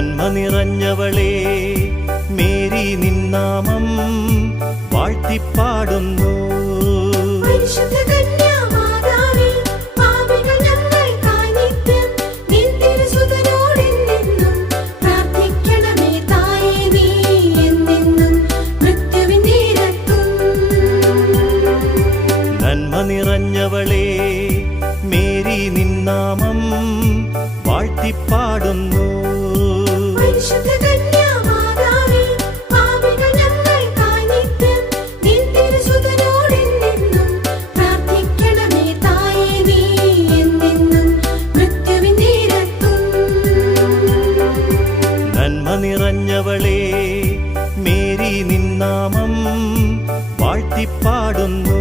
നന്മ നിറഞ്ഞവളേ മേരി നിന്നാമം വാഴ്ത്തിപ്പാടുന്നു. നന്മ നിറഞ്ഞവളേ മേരി നിന്നാമം വാഴ്ത്തിപ്പാടുന്നു. നന്മ നിറഞ്ഞവളേ മേരി നിന്നാമം വാഴ്ത്തിപ്പാടുന്നു.